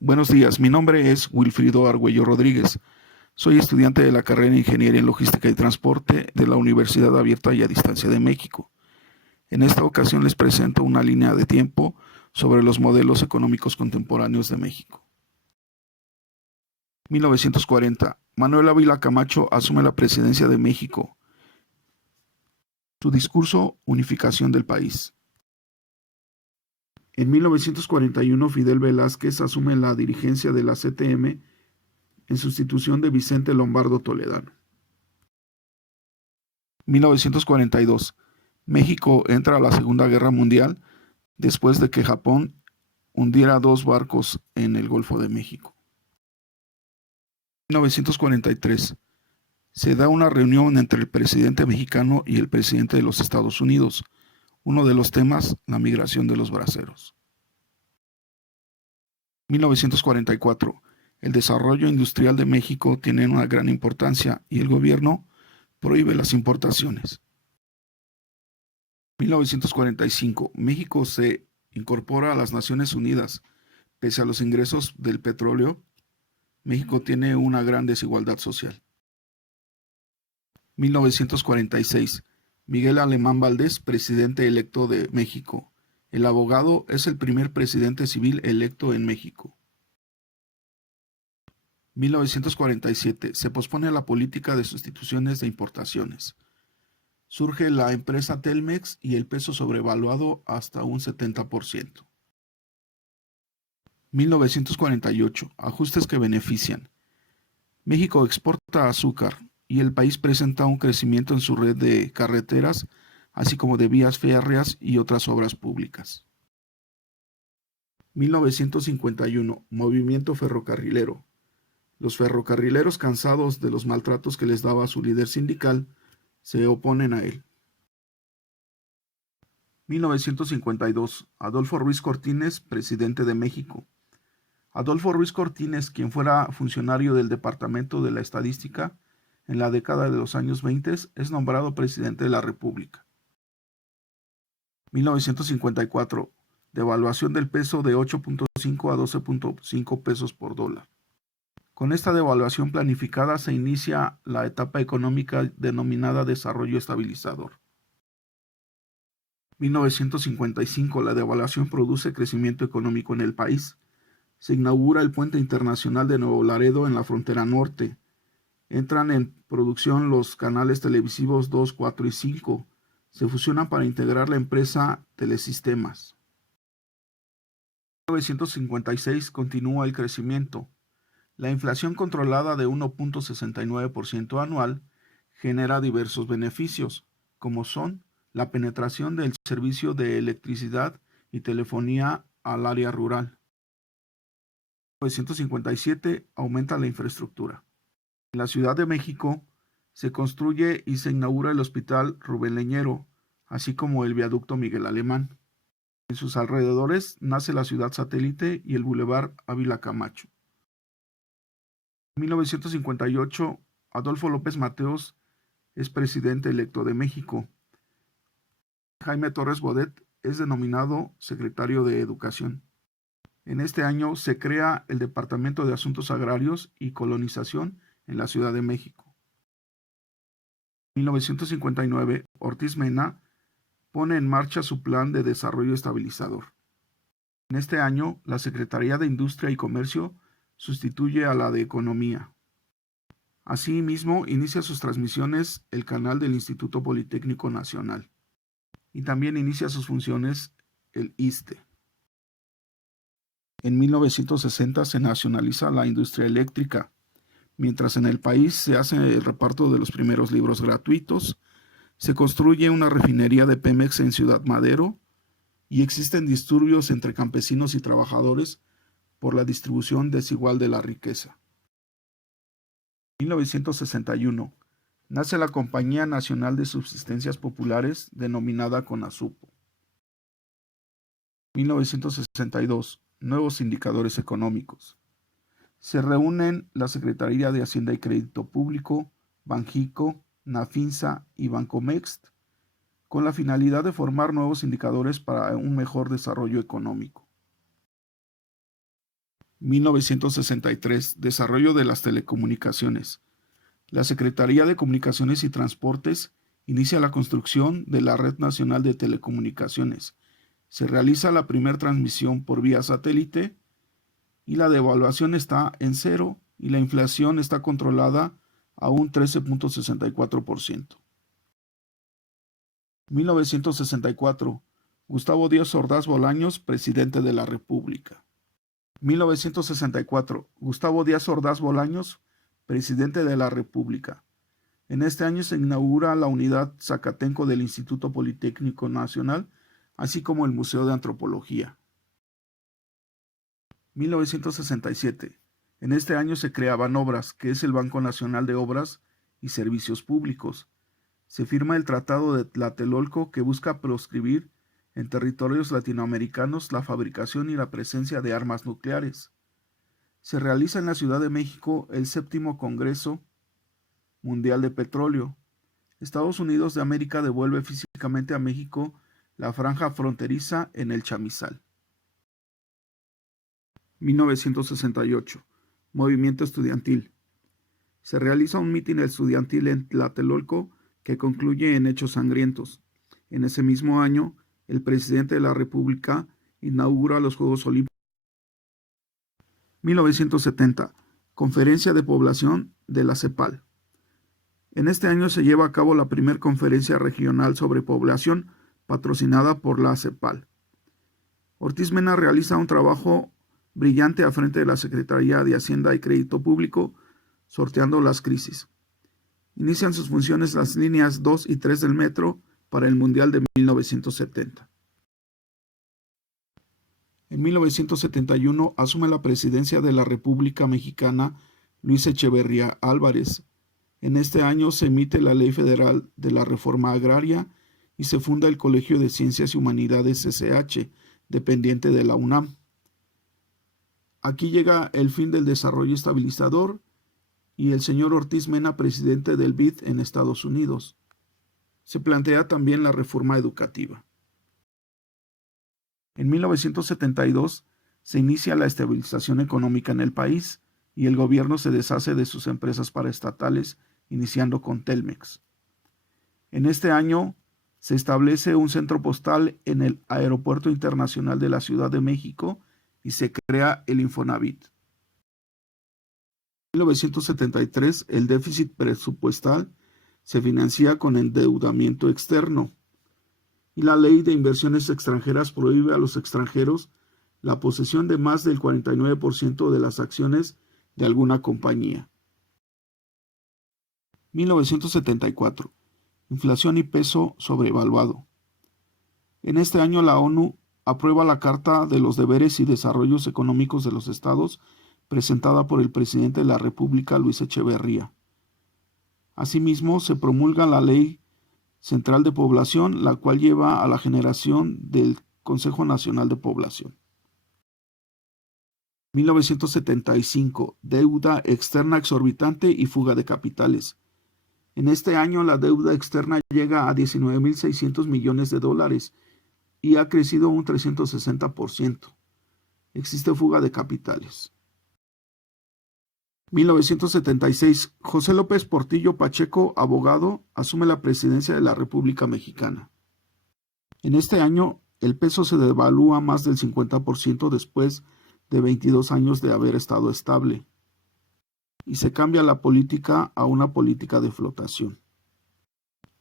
Buenos días, mi nombre es Wilfrido Argüello Rodríguez. Soy estudiante de la carrera de Ingeniería en Logística y Transporte de la Universidad Abierta y a Distancia de México. En esta ocasión les presento una línea de tiempo sobre los modelos económicos contemporáneos de México. 1940. Manuel Ávila Camacho asume la presidencia de México. Su discurso: unificación del país. En 1941, Fidel Velázquez asume la dirigencia de la CTM en sustitución de Vicente Lombardo Toledano. 1942. México entra a la Segunda Guerra Mundial después de que Japón hundiera dos barcos en el Golfo de México. 1943. Se da una reunión entre el presidente mexicano y el presidente de los Estados Unidos. Uno de los temas: la migración de los braceros. 1944. El desarrollo industrial de México tiene una gran importancia y el gobierno prohíbe las importaciones. 1945. México se incorpora a las Naciones Unidas. Pese a los ingresos del petróleo, México tiene una gran desigualdad social. 1946. Miguel Alemán Valdés, presidente electo de México. El abogado es el primer presidente civil electo en México. 1947. Se pospone la política de sustituciones de importaciones. Surge la empresa Telmex y el peso sobrevaluado hasta un 70%. 1948. Ajustes que benefician. México exporta azúcar y el país presenta un crecimiento en su red de carreteras, así como de vías férreas y otras obras públicas. 1951. Movimiento ferrocarrilero. Los ferrocarrileros, cansados de los maltratos que les daba su líder sindical, se oponen a él. 1952. Adolfo Ruiz Cortines, presidente de México. Adolfo Ruiz Cortines, quien fuera funcionario del Departamento de la Estadística en la década de los años 20, es nombrado presidente de la República. 1954. Devaluación del peso de 8.5 a 12.5 pesos por dólar. Con esta devaluación planificada se inicia la etapa económica denominada desarrollo estabilizador. 1955. La devaluación produce crecimiento económico en el país. Se inaugura el puente internacional de Nuevo Laredo en la frontera norte. Entran en producción los canales televisivos 2, 4 y 5. Se fusionan para integrar la empresa Telesistemas. 1956. Continúa el crecimiento. La inflación controlada de 1.69% anual genera diversos beneficios, como son la penetración del servicio de electricidad y telefonía al área rural. 1957. Aumenta la infraestructura. En la Ciudad de México se construye y se inaugura el Hospital Rubén Leñero, así como el Viaducto Miguel Alemán. En sus alrededores nace la ciudad satélite y el Boulevard Ávila Camacho. En 1958, Adolfo López Mateos es presidente electo de México. Jaime Torres Bodet es denominado secretario de Educación. En este año se crea el Departamento de Asuntos Agrarios y Colonización en la Ciudad de México. En 1959, Ortiz Mena pone en marcha su plan de desarrollo estabilizador. En este año, la Secretaría de Industria y Comercio sustituye a la de Economía. Asimismo, inicia sus transmisiones el canal del Instituto Politécnico Nacional. Y también inicia sus funciones el ISSSTE. En 1960 se nacionaliza la industria eléctrica, mientras en el país se hace el reparto de los primeros libros gratuitos, se construye una refinería de Pemex en Ciudad Madero y existen disturbios entre campesinos y trabajadores por la distribución desigual de la riqueza. En 1961 nace la Compañía Nacional de Subsistencias Populares, denominada CONASUPO. 1962. Nuevos indicadores económicos. Se reúnen la Secretaría de Hacienda y Crédito Público, Banjico, Nafinsa y Bancomext con la finalidad de formar nuevos indicadores para un mejor desarrollo económico. 1963. Desarrollo de las telecomunicaciones. La Secretaría de Comunicaciones y Transportes inicia la construcción de la Red Nacional de Telecomunicaciones. Se realiza la primera transmisión por vía satélite y la devaluación está en cero y la inflación está controlada a un 13.64%. 1964. Gustavo Díaz Ordaz Bolaños, presidente de la República. 1964. Gustavo Díaz Ordaz Bolaños, presidente de la República. En este año se inaugura la unidad Zacatenco del Instituto Politécnico Nacional, así como el Museo de Antropología. 1967. En este año se crea Banobras, que es el Banco Nacional de Obras y Servicios Públicos. Se firma el Tratado de Tlatelolco, que busca proscribir en territorios latinoamericanos la fabricación y la presencia de armas nucleares. Se realiza en la Ciudad de México el 7º Congreso Mundial de Petróleo. Estados Unidos de América devuelve físicamente a México la franja fronteriza en el Chamizal. 1968. Movimiento estudiantil. Se realiza un mitin estudiantil en Tlatelolco que concluye en hechos sangrientos. En ese mismo año, el presidente de la República inaugura los Juegos Olímpicos. 1970. Conferencia de Población de la CEPAL. En este año se lleva a cabo la primera conferencia regional sobre población patrocinada por la CEPAL. Ortiz Mena realiza un trabajo brillante a frente de la Secretaría de Hacienda y Crédito Público, sorteando las crisis. Inician sus funciones las líneas 2 y 3 del metro para el Mundial de 1970. En 1971 asume la presidencia de la República Mexicana Luis Echeverría Álvarez. En este año se emite la Ley Federal de la Reforma Agraria y se funda el Colegio de Ciencias y Humanidades SH, dependiente de la UNAM. Aquí llega el fin del desarrollo estabilizador y el señor Ortiz Mena, presidente del BID en Estados Unidos. Se plantea también la reforma educativa. En 1972 se inicia la estabilización económica en el país y el gobierno se deshace de sus empresas paraestatales, iniciando con Telmex. En este año se establece un centro postal en el Aeropuerto Internacional de la Ciudad de México y se crea el Infonavit. En 1973 el déficit presupuestal se financia con endeudamiento externo y la Ley de Inversiones Extranjeras prohíbe a los extranjeros la posesión de más del 49% de las acciones de alguna compañía. 1974. Inflación y peso sobrevaluado. En este año la ONU aprueba la Carta de los Deberes y Desarrollos Económicos de los Estados, presentada por el presidente de la República, Luis Echeverría. Asimismo, se promulga la Ley Central de Población, la cual lleva a la generación del Consejo Nacional de Población. 1975. Deuda externa exorbitante y fuga de capitales. En este año la deuda externa llega a 19.600 millones de dólares y ha crecido un 360%. Existe fuga de capitales. 1976. José López Portillo Pacheco, abogado, asume la presidencia de la República Mexicana. En este año el peso se devalúa más del 50% después de 22 años de haber estado estable, y se cambia la política a una política de flotación.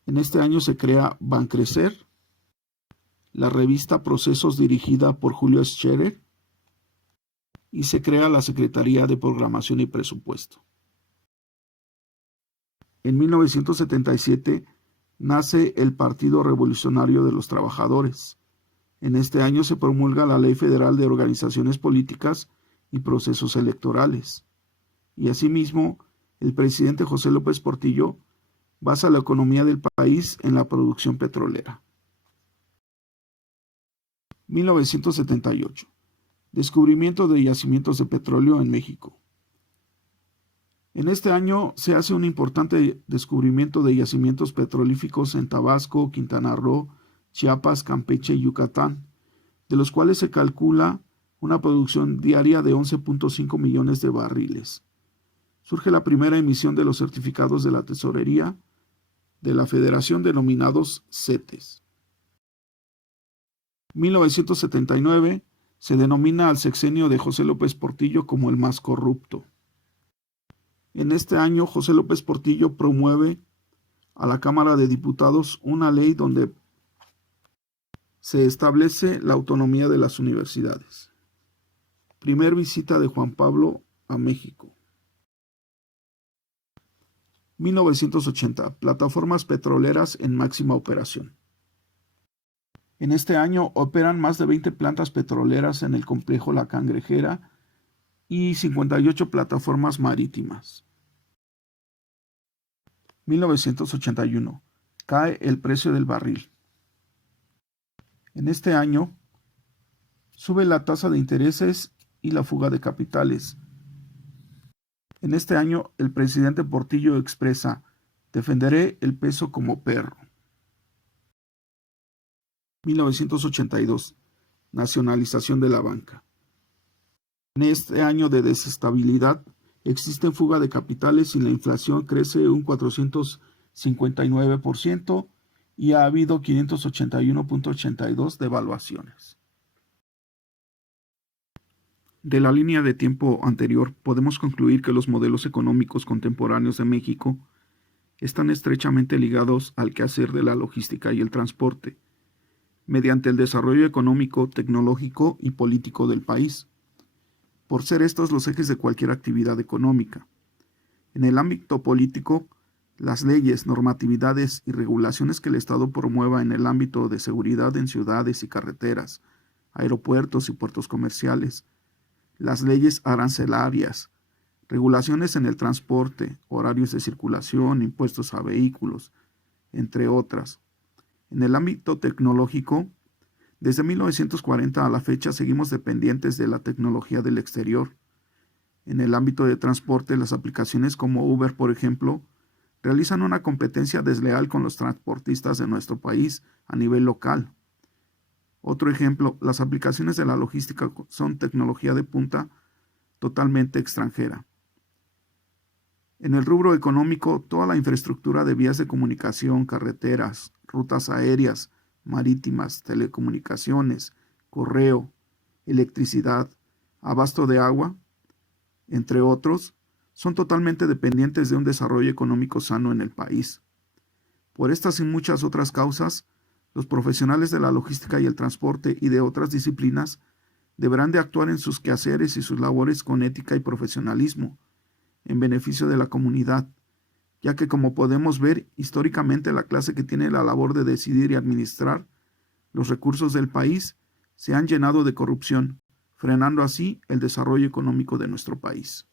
En este año se crea Bancrecer, la revista Procesos dirigida por Julio Scherer, y se crea la Secretaría de Programación y Presupuesto. En 1977 nace el Partido Revolucionario de los Trabajadores. En este año se promulga la Ley Federal de Organizaciones Políticas y Procesos Electorales. Y asimismo, el presidente José López Portillo basa la economía del país en la producción petrolera. 1978. Descubrimiento de yacimientos de petróleo en México. En este año se hace un importante descubrimiento de yacimientos petrolíferos en Tabasco, Quintana Roo, Chiapas, Campeche y Yucatán, de los cuales se calcula una producción diaria de 11.5 millones de barriles. Surge la primera emisión de los certificados de la tesorería de la Federación denominados CETES. 1979 se denomina al sexenio de José López Portillo como el más corrupto. En este año, José López Portillo promueve a la Cámara de Diputados una ley donde se establece la autonomía de las universidades. Primer visita de Juan Pablo a México. 1980. Plataformas petroleras en máxima operación. En este año operan más de 20 plantas petroleras en el complejo La Cangrejera y 58 plataformas marítimas. 1981. Cae el precio del barril. En este año sube la tasa de intereses y la fuga de capitales. En este año el presidente Portillo expresa: defenderé el peso como perro. 1982. Nacionalización de la banca. En este año de desestabilidad existe fuga de capitales y la inflación crece un 459% y ha habido 581.82 devaluaciones. De la línea de tiempo anterior podemos concluir que los modelos económicos contemporáneos de México están estrechamente ligados al quehacer de la logística y el transporte, mediante el desarrollo económico, tecnológico y político del país, por ser estos los ejes de cualquier actividad económica. En el ámbito político, las leyes, normatividades y regulaciones que el Estado promueva en el ámbito de seguridad en ciudades y carreteras, aeropuertos y puertos comerciales, las leyes arancelarias, regulaciones en el transporte, horarios de circulación, impuestos a vehículos, entre otras. En el ámbito tecnológico, desde 1940 a la fecha seguimos dependientes de la tecnología del exterior. En el ámbito de transporte, las aplicaciones como Uber, por ejemplo, realizan una competencia desleal con los transportistas de nuestro país a nivel local. Otro ejemplo, las aplicaciones de la logística son tecnología de punta totalmente extranjera. En el rubro económico, toda la infraestructura de vías de comunicación, carreteras, rutas aéreas, marítimas, telecomunicaciones, correo, electricidad, abasto de agua, entre otros, son totalmente dependientes de un desarrollo económico sano en el país. Por estas y muchas otras causas, los profesionales de la logística y el transporte y de otras disciplinas deberán de actuar en sus quehaceres y sus labores con ética y profesionalismo, en beneficio de la comunidad, ya que como podemos ver, históricamente la clase que tiene la labor de decidir y administrar los recursos del país se han llenado de corrupción, frenando así el desarrollo económico de nuestro país.